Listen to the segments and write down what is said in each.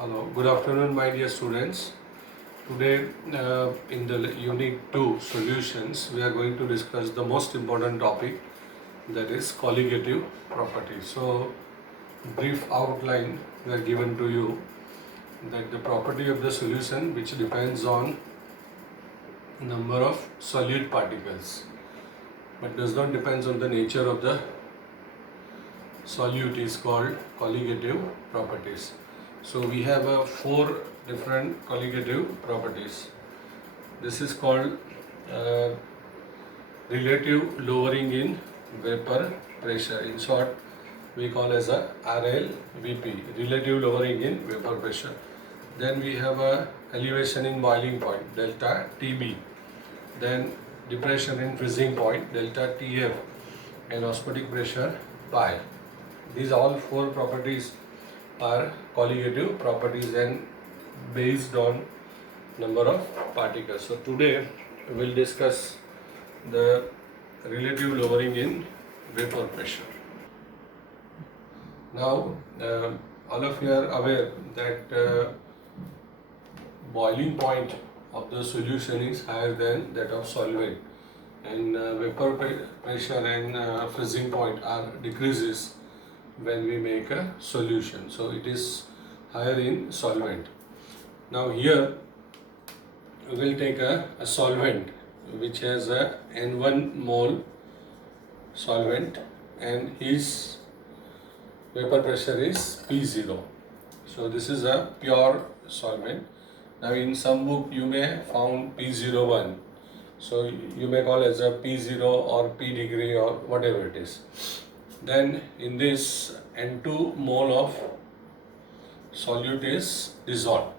Hello, good afternoon, my dear students. Today, in the Unit 2 solutions, we are going to discuss the most important topic, that is colligative property. So, brief outline we are given to you, that the property of the solution which depends on number of solute particles but does not depends on the nature of the solute is called colligative properties. So we have four different colligative properties. This is called uh, relative lowering in vapor pressure. In short, we call as a RLVP, relative lowering in vapor pressure. Then we have a elevation in boiling point, delta TB. Then depression in freezing point, delta TF, and osmotic pressure, pi. These all four properties are colligative properties and based on number of particles. So today we will discuss the relative lowering in vapor pressure. Now all of you are aware that boiling point of the solution is higher than that of solvent, and vapor pressure and freezing point are decreases when we make a solution. So it is higher in solvent. Now here we will take a solvent which has a N1 mole solvent and his vapor pressure is P0. So this is a pure solvent. Now in some book you may found P01. So you may call as a P0 or P degree or whatever it is. Then in this N2 mole of solute is dissolved.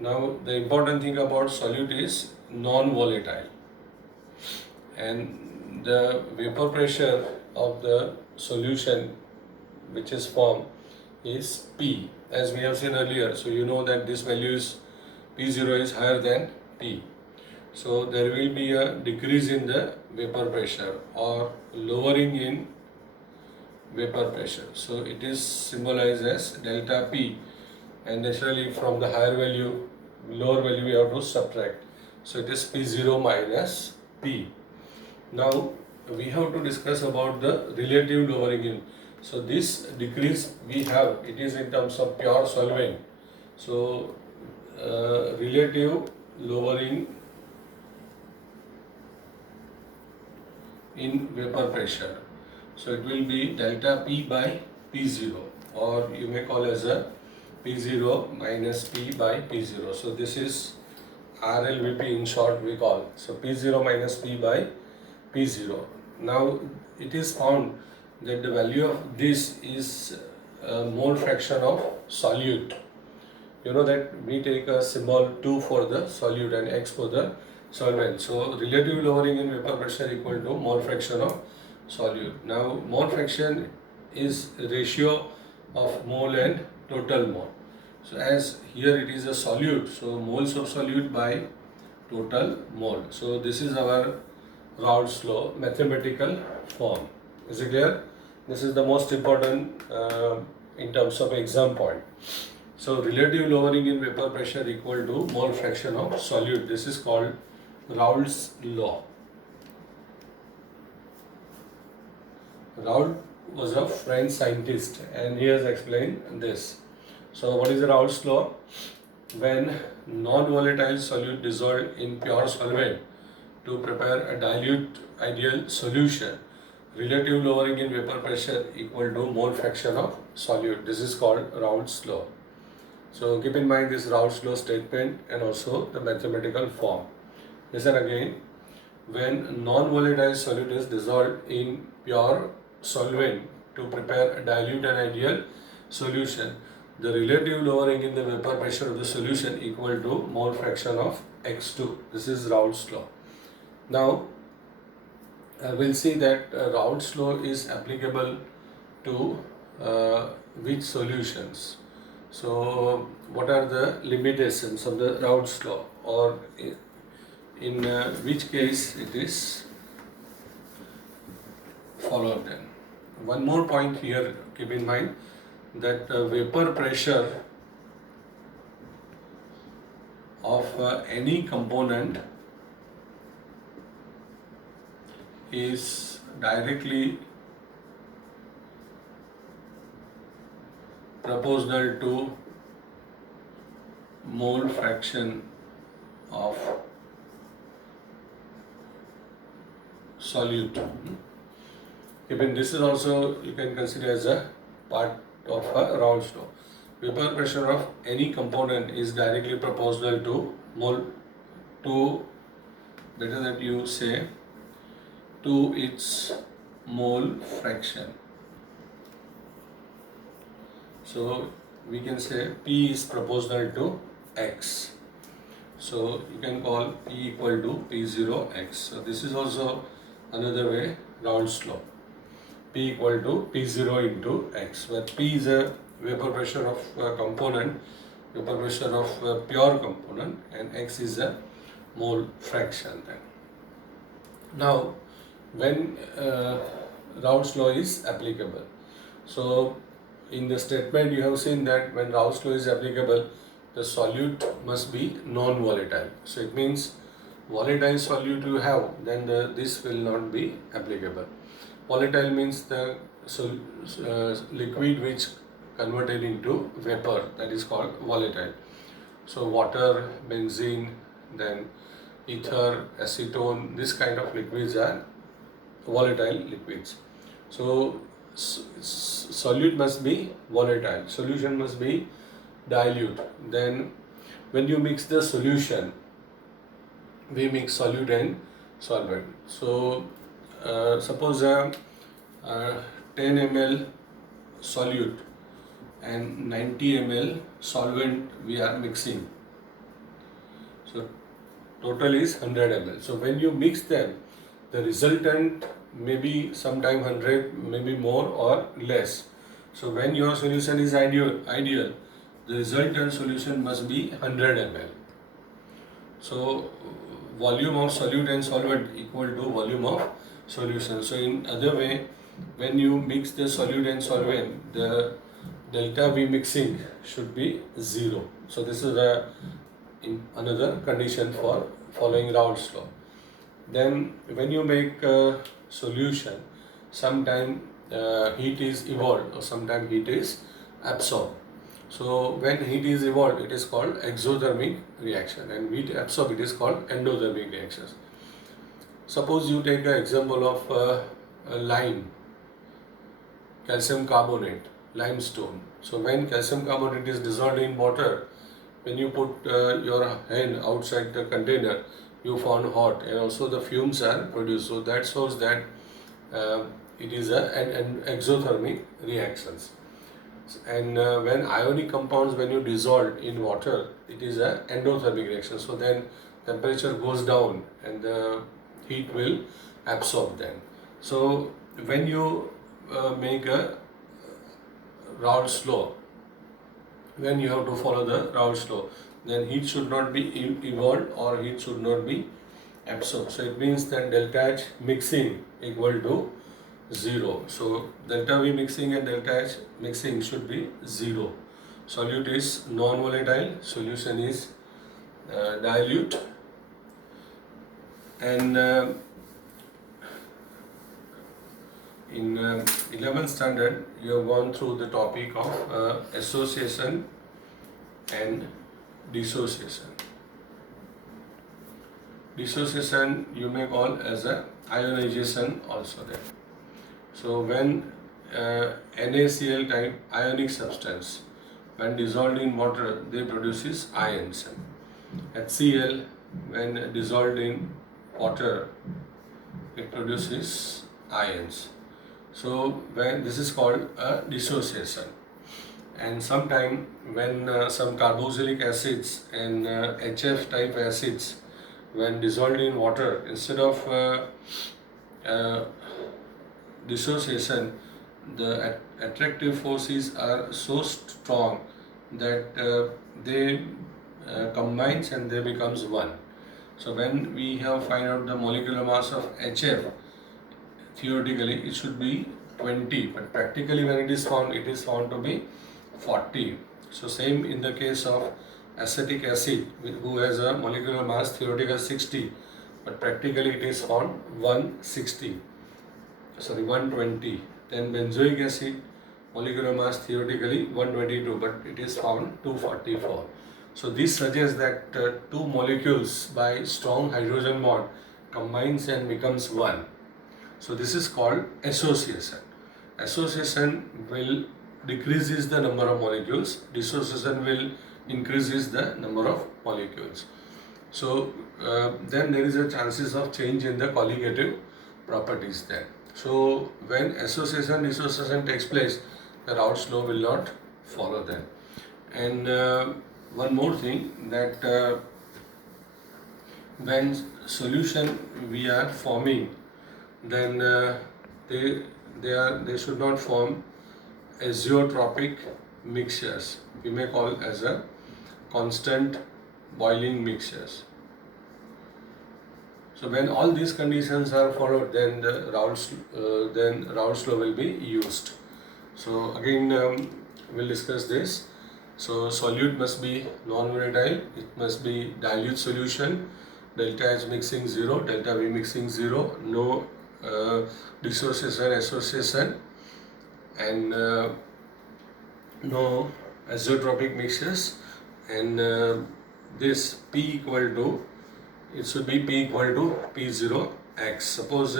Now the important thing about solute is non-volatile, and the vapor pressure of the solution which is formed is P, as we have seen earlier. So you know that this value is P0 is higher than P. So there will be a decrease in the vapor pressure or lowering in vapor pressure. So it is symbolized as delta P, and naturally from the higher value, lower value we have to subtract. So it is P0 minus P. Now we have to discuss about the relative lowering in. So this decrease we have, it is in terms of pure solvent. So relative lowering in vapor pressure. So it will be delta P by P0, or you may call as a P0 minus P by P0. So this is RLVP in short we call. So P0 minus P by P0. Now it is found that the value of this is mole fraction of solute. You know that we take a symbol 2 for the solute and X for the solvent. So relative lowering in vapor pressure equal to mole fraction of solute. Now mole fraction is ratio of mole and total mole. So as here it is a solute, so moles of solute by total mole. So this is our Raoult's law mathematical form. Is it clear? This is the most important in terms of exam point. So relative lowering in vapor pressure equal to mole fraction of solute. This is called Raoult's law. Raoult was a French scientist and he has explained this. So what is the Raoult's law? When non-volatile solute dissolved in pure solvent to prepare a dilute ideal solution, relative lowering in vapor pressure equal to mole fraction of solute. This is called Raoult's law. So keep in mind this Raoult's law statement and also the mathematical form. Listen again. When non-volatile solute is dissolved in pure solvent to prepare a dilute and ideal solution, the relative lowering in the vapor pressure of the solution equal to mole fraction of X2. This is Raoult's law. Now we'll see that Raoult's law is applicable to which solutions. So what are the limitations of the Raoult's law, or in which case it is followed then. One more point here, keep in mind that vapor pressure of any component is directly proportional to mole fraction of solute. Even this is also you can consider as a part of a Raoult's law. Vapor pressure of any component is directly proportional to mole, to, better that you say, to its mole fraction. So we can say P is proportional to X. So you can call P equal to P0 X. So this is also another way, Raoult's law. P equal to P0 into X, where P is a vapor pressure of component, vapor pressure of pure component, and X is a mole fraction then. Now, when Raoult's law is applicable, so in the statement you have seen that when Raoult's law is applicable, the solute must be non-volatile. So it means volatile solute you have, then this will not be applicable. Volatile means the liquid which converted into vapor, that is called volatile. So water, benzene, then ether, acetone, this kind of liquids are volatile liquids. So solute must be volatile, solution must be dilute. Then when you mix the solution, we mix solute and solvent. So suppose 10 ml solute and 90 ml solvent we are mixing. So total is 100 ml. So when you mix them, the resultant may be sometime 100, maybe more or less. So when your solution is ideal, the resultant solution must be 100 ml. So volume of solute and solvent equal to volume of solution. So in other way, when you mix the solute and solvent, the delta V mixing should be 0. So this is another condition for following Raoult's law. Then when you make a solution, sometime heat is evolved or sometime heat is absorbed. So when heat is evolved, it is called exothermic reaction, and heat absorbed, it is called endothermic reactions. Suppose you take an example of a lime, calcium carbonate, limestone. So when calcium carbonate is dissolved in water, when you put your hand outside the container, you found hot, and also the fumes are produced. So that shows that it is an exothermic reactions. And when ionic compounds, when you dissolve in water, it is an endothermic reaction. So then temperature goes down and the heat will absorb them. So when you make a Raoult's law, when you have to follow the Raoult's law, then heat should not be evolved or heat should not be absorbed. So it means that delta H mixing equal to 0. So delta V mixing and delta H mixing should be 0. Solute is non-volatile, solution is dilute, and in 11th standard you have gone through the topic of association and dissociation. Dissociation you may call as a ionization also there. So when NaCl type ionic substance, when dissolved in water, they produces ions. HCl, when dissolved in water, it produces ions. So when this is called a dissociation. And sometime when some carboxylic acids and HF type acids, when dissolved in water, instead of dissociation, the attractive forces are so strong that they combines and they becomes one. So when we have find out the molecular mass of HF, theoretically it should be 20, but practically when it is found to be 40. So same in the case of acetic acid who has a molecular mass theoretical 60, but practically it is found 120. Then benzoic acid molecular mass theoretically 122, but it is found 244. So this suggests that two molecules by strong hydrogen bond combines and becomes one. So this is called association. Association will decreases the number of molecules. Dissociation will increases the number of molecules. So then there is a chances of change in the colligative properties there. So when association dissociation takes place, the Raoult's law will not follow them. And one more thing, that when solution we are forming, then they should not form azeotropic mixtures. We may call as a constant boiling mixtures. So when all these conditions are followed, then the Raoult's law will be used. So again, we'll discuss this. So solute must be non-volatile. It must be dilute solution. Delta H mixing 0, delta V mixing 0. No dissociation, association, and no azeotropic mixtures. And this P equal to, it should be P equal to P0x. Suppose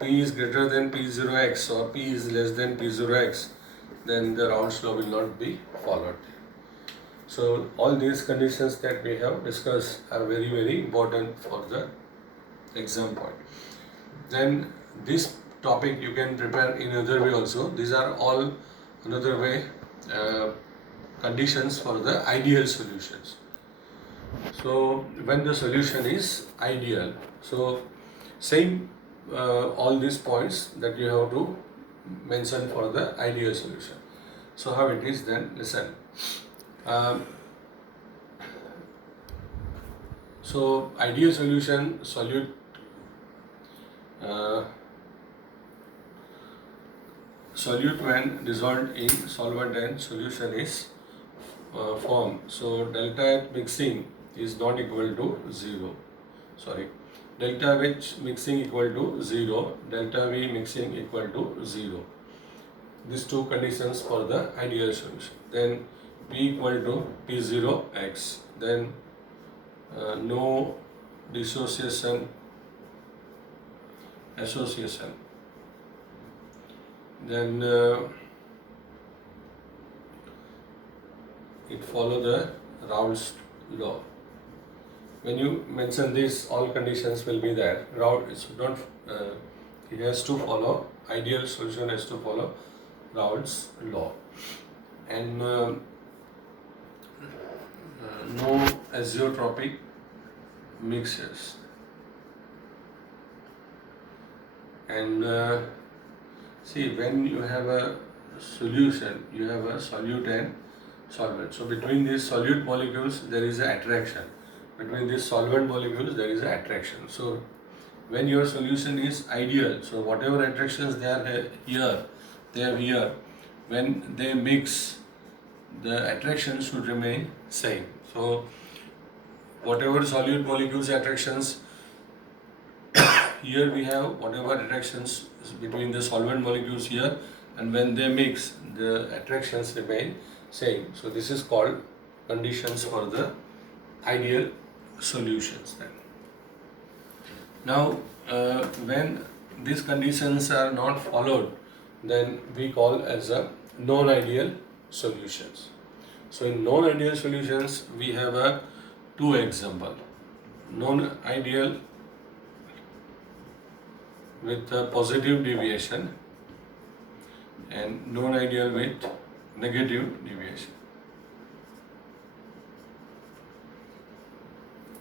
P is greater than P0x or P is less than P0x, then the Raoult's law will not be followed. So all these conditions that we have discussed are very, very important for the exam point. Then this topic you can prepare in another way also. These are all another way conditions for the ideal solutions. So when the solution is ideal, so same all these points that you have to mention for the ideal solution. So how it is then, listen. So ideal solution, solute when dissolved in solvent and solution is formed. So delta H mixing is not equal to 0. Delta H mixing equal to 0, delta V mixing equal to 0. These two conditions for the ideal solution. Then P equal to P0x. Then no dissociation, association. Then it follow the Raoult's law. When you mention this, all conditions will be there. Raoult should not. He has to follow, ideal solution has to follow Raoult's law, and no azeotropic mixtures. And see, when you have a solution, you have a solute and solvent. So between these solute molecules, there is an attraction. Between these solvent molecules, there is an attraction. So when your solution is ideal, so whatever attractions they are here, they are here. When they mix, the attraction should remain same. So whatever solute molecules attractions, here we have whatever attractions between the solvent molecules here, and when they mix, the attractions remain same. So this is called conditions for the ideal solutions. Then now when these conditions are not followed, then we call as a non-ideal solutions. So in non-ideal solutions, we have a two example. Non-ideal with a positive deviation and non-ideal with negative deviation.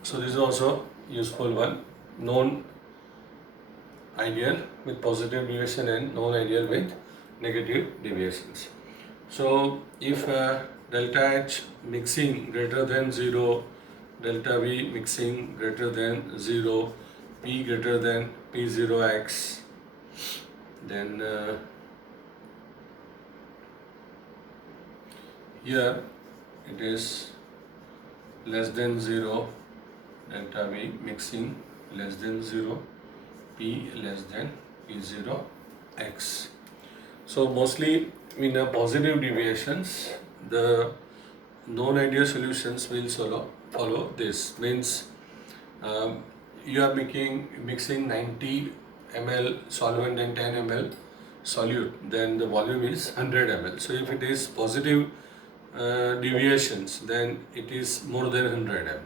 So this is also useful one. Non-ideal with positive deviation and non-ideal with negative deviations. So if delta H mixing greater than 0, delta V mixing greater than 0, P greater than P0x, then here it is less than 0, delta V mixing less than 0, P less than P0 X. So mostly in a positive deviations, the non-ideal solutions will follow this. Means you are mixing 90 ml solvent and 10 ml solute, then the volume is 100 ml. So if it is positive deviations, then it is more than 100 ml.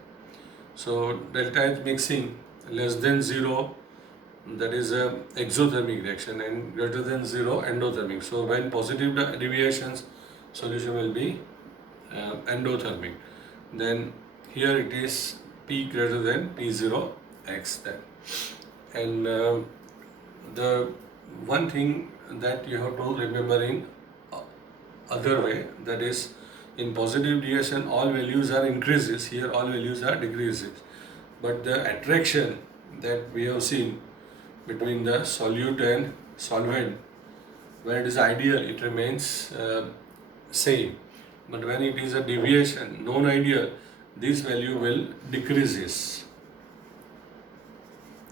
So delta H mixing less than 0, that is a exothermic reaction, and greater than 0 endothermic. So when positive deviations, solution will be endothermic. Then here it is P greater than P0 X then. And the one thing that you have to remember in other way, that is in positive deviation all values are increases, here all values are decreases. But the attraction that we have seen between the solute and solvent, when it is ideal it remains same, but when it is a deviation, non-ideal, this value will decreases.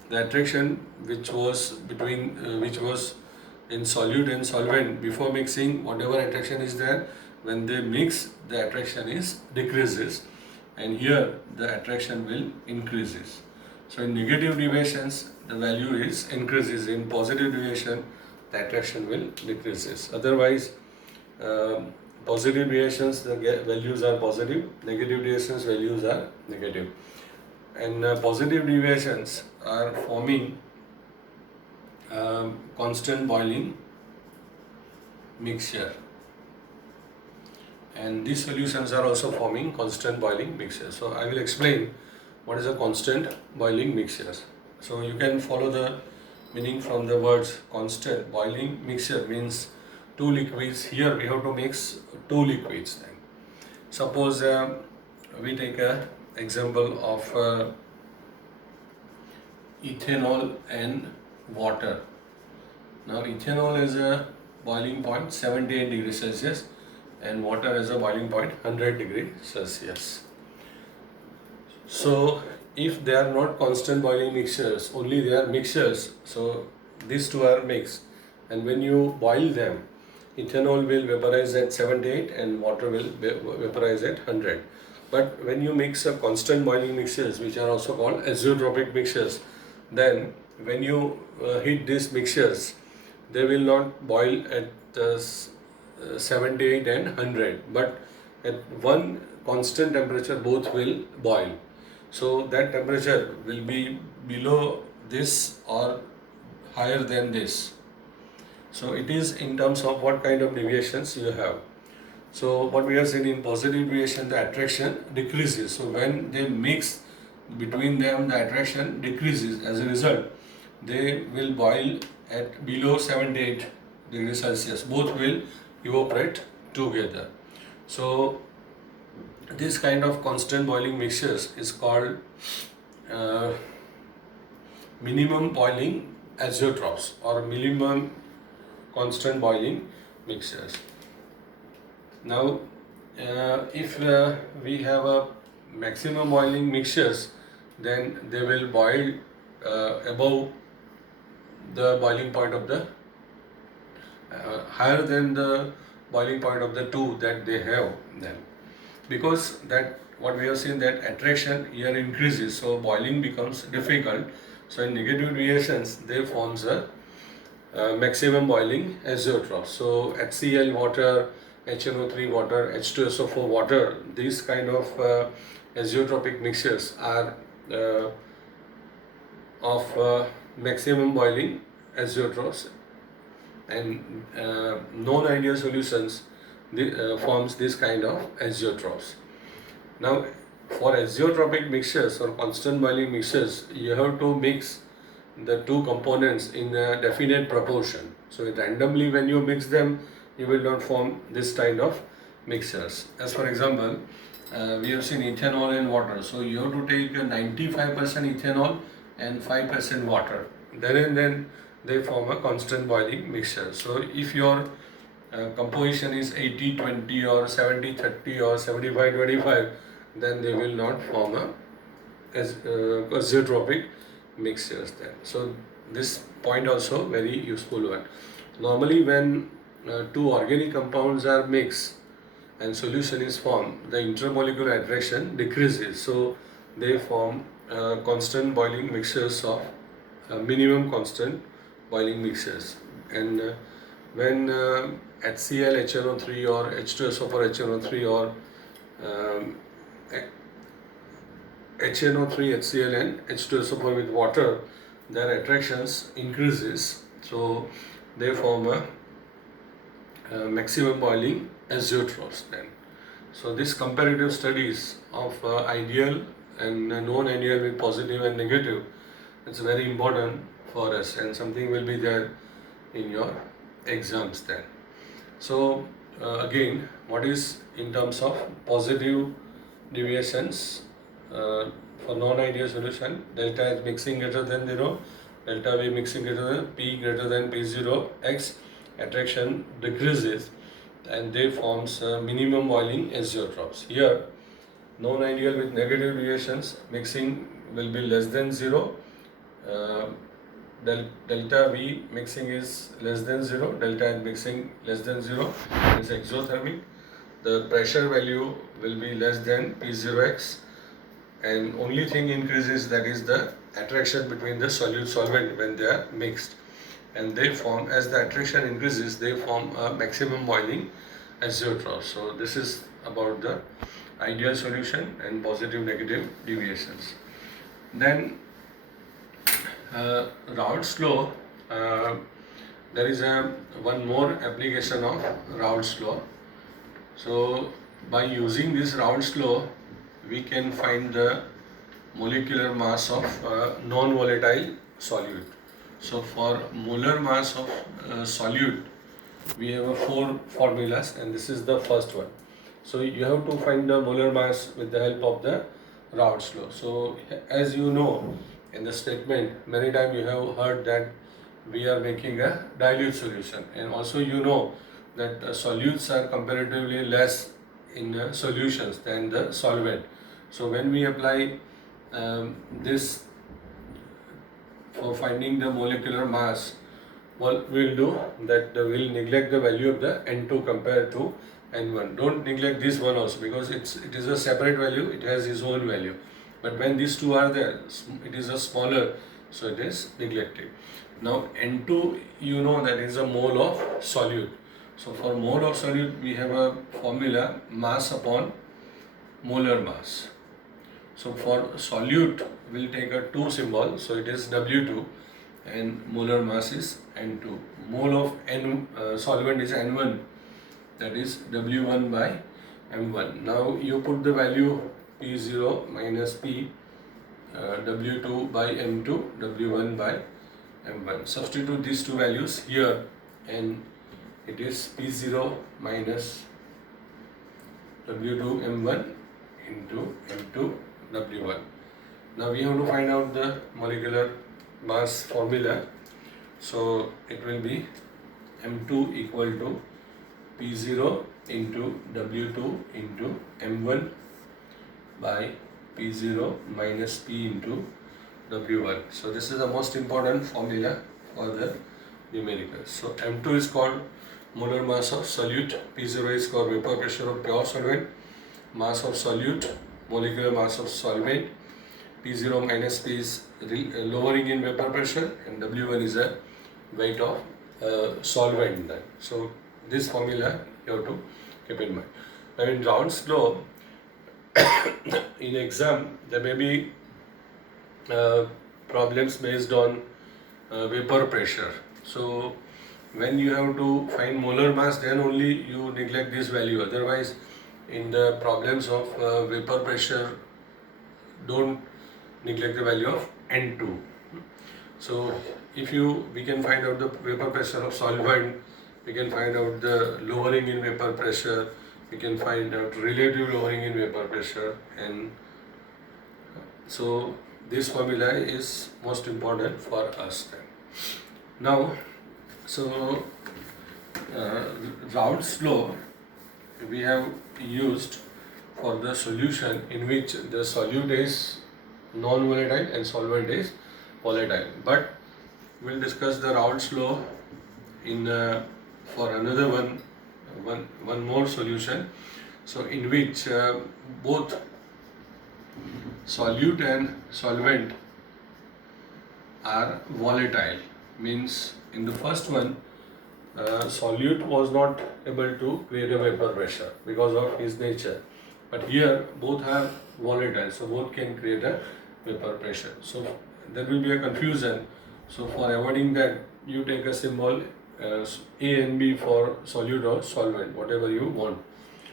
The attraction which was between which was in solute and solvent before mixing, whatever attraction is there, when they mix the attraction is decreases, and here the attraction will increases. So in negative deviations the value is increases, in positive deviation the attraction will decreases. Otherwise positive deviations the values are positive, negative deviations values are negative. And positive deviations are forming constant boiling mixture, and these solutions are also forming constant boiling mixture. So I will explain what is a constant boiling mixture. So you can follow the meaning from the words. Constant boiling mixture means two liquids. Here we have to mix two liquids. Then suppose we take a example of ethanol and water. Now ethanol is a boiling point 78 degrees Celsius and water is a boiling point 100 degrees Celsius. So if they are not constant boiling mixtures, only they are mixtures, so these two are mixed, and when you boil them, ethanol will vaporize at 78 and water will vaporize at 100. But when you mix a constant boiling mixtures, which are also called azeotropic mixtures, then when you heat these mixtures, they will not boil at 78 and 100, but at one constant temperature both will boil. So that temperature will be below this or higher than this. So it is in terms of what kind of deviations you have. So what we have seen, in positive deviation the attraction decreases. So when they mix between them, the attraction decreases. As a result, they will boil at below 78 degrees Celsius. Both will evaporate together. So this kind of constant boiling mixtures is called minimum boiling azeotrophs or minimum constant boiling mixtures. Now if we have a maximum boiling mixtures, then they will boil above the boiling point of the higher than the boiling point of the two that they have then, because that what we have seen, that attraction here increases, so boiling becomes difficult. So in negative deviations they forms a maximum boiling azeotrophs. So HCl water, HNO3 water, H2SO4 water, these kind of azeotropic mixtures are of maximum boiling azeotrophs, and non-ideal solutions forms this kind of azeotrophs. Now for azeotropic mixtures or constant boiling mixtures, you have to mix the two components in a definite proportion. So randomly when you mix them, you will not form this kind of mixtures. As for example, we have seen ethanol and water. So you have to take 95% ethanol and 5% water. Then they form a constant boiling mixture. So if your composition is 80-20 or 70-30 or 75-25, then they will not form a azeotropic mixtures then. So this point also very useful one. Normally when two organic compounds are mixed and solution is formed, the intermolecular attraction decreases. So they form constant boiling mixtures of minimum constant boiling mixtures. And when HCl, HNO3 or H2SO4 HNO3 or um, HNO3, HCl and H2SO4 with water, their attractions increases. So they form a maximum boiling azeotrophs then. So this comparative studies of ideal and non-ideal with positive and negative, it's very important for us, and something will be there in your exams then. So again, what is in terms of positive deviations for non-ideal solution? Delta is mixing greater than 0, delta V mixing greater than P greater than P0, X attraction decreases and they forms minimum boiling azeotrophs. Here, non-ideal with negative deviations, mixing will be less than 0. Delta V mixing is less than 0, delta N mixing less than 0 is exothermic. The pressure value will be less than P0X, and only thing increases, that is the attraction between the solute solvent when they are mixed, and they form, as the attraction increases, they form a maximum boiling azeotroph. So this is about the ideal solution and positive negative deviations. Then Raoult's law, there is one more application of Raoult's law. So by using this Raoult's law, we can find the molecular mass of non-volatile solute. So for molar mass of solute, we have 4 formulas, and this is the first one. So you have to find the molar mass with the help of the Raoult's law. So as you know, in the statement, many times you have heard that we are making a dilute solution, and also you know that solutes are comparatively less in solutions than the solvent. So when we apply this for finding the molecular mass, what we'll do that we'll neglect the value of the N2 compared to N1. Don't neglect this one also, because it is a separate value, it has its own value. But when these two are there, it is a smaller, so it is neglected. Now N2, you know, that is a mole of solute. So for mole of solute, we have a formula, mass upon molar mass. So for solute, we'll take a 2 symbol, so it is W2, and molar mass is N2. Mole of solvent is N1, that is W1 by M1. Now you put the value P0 minus P, W2 by M2, W1 by M1. Substitute these two values here, and it is P0 minus W2 M1 into M2 W1. Now we have to find out the molecular mass formula. So it will be M2 equal to P0 into W2 into M1 by P0 minus P into W1. So this is the most important formula for the numericals. So M2 is called molar mass of solute, P0 is called vapor pressure of pure solvent, mass of solute, molecular mass of solvent, P0 minus P is lowering in vapor pressure, and W1 is a weight of solvent. So this formula you have to keep in mind. Now in Raoult's law, in exam there may be problems based on vapor pressure. So when you have to find molar mass, then only you neglect this value. Otherwise, in the problems of vapor pressure, don't neglect the value of N2. So if we can find out the vapor pressure of solvent, we can find out the lowering in vapor pressure, we can find out relative lowering in vapor pressure, and so this formula is most important for us then. Now, so Raoult's law we have used for the solution in which the solute is non-volatile and solvent is volatile. But we'll discuss the Raoult's law in for another one more solution. So in which both solute and solvent are volatile, means in the first one solute was not able to create a vapor pressure because of his nature, but here both are volatile, so both can create a vapor pressure. So there will be a confusion, so for avoiding that, you take a symbol A and B for solute or solvent, whatever you want.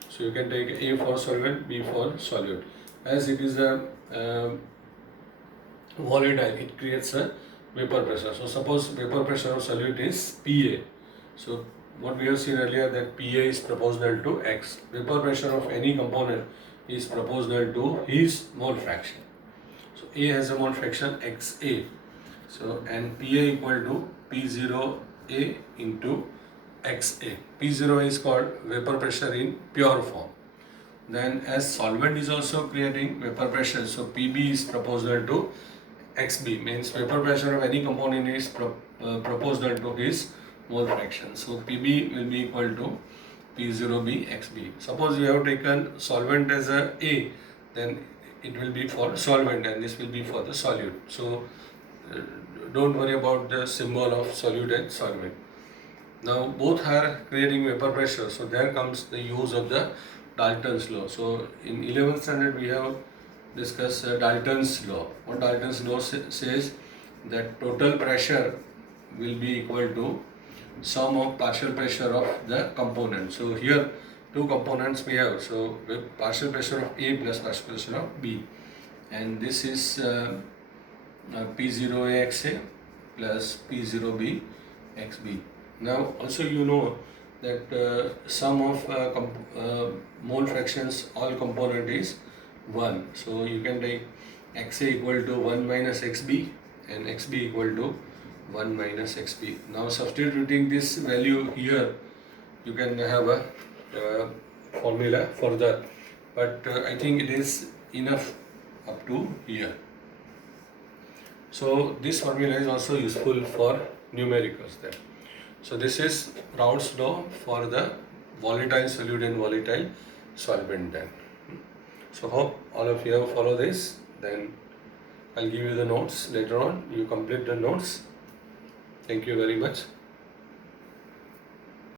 So you can take A for solvent, B for solute. As it is a volatile, it creates a vapor pressure. So suppose vapor pressure of solute is PA. So what we have seen earlier, that PA is proportional to X. Vapor pressure of any component is proportional to his mole fraction. So A has a mole fraction XA. So and PA equal to P0A into XA. P0 is called vapor pressure in pure form. Then as solvent is also creating vapor pressure, so PB is proportional to XB, means vapor pressure of any component is proportional to his mole fraction. So PB will be equal to P0B XB. Suppose you have taken solvent as a A, then it will be for solvent and this will be for the solute. So don't worry about the symbol of solute and solvent. Now both are creating vapor pressure, so there comes the use of the Dalton's law. So in 11th standard we have discussed Dalton's law. What Dalton's law says, that total pressure will be equal to sum of partial pressure of the component. So here two components we have, so with partial pressure of A plus partial pressure of B, and this is P0A XA plus P0B XB. Now also you know that sum of mole fractions all component is 1. So you can take XA equal to 1 minus XB and XB equal to 1 minus XB. Now substituting this value here, you can have a formula further, but I think it is enough up to here. So this formula is also useful for numericals there. So this is Raoult's law for the volatile solute and volatile solvent then. So hope all of you have followed this. Then I'll give you the notes later on. You complete the notes. Thank you very much.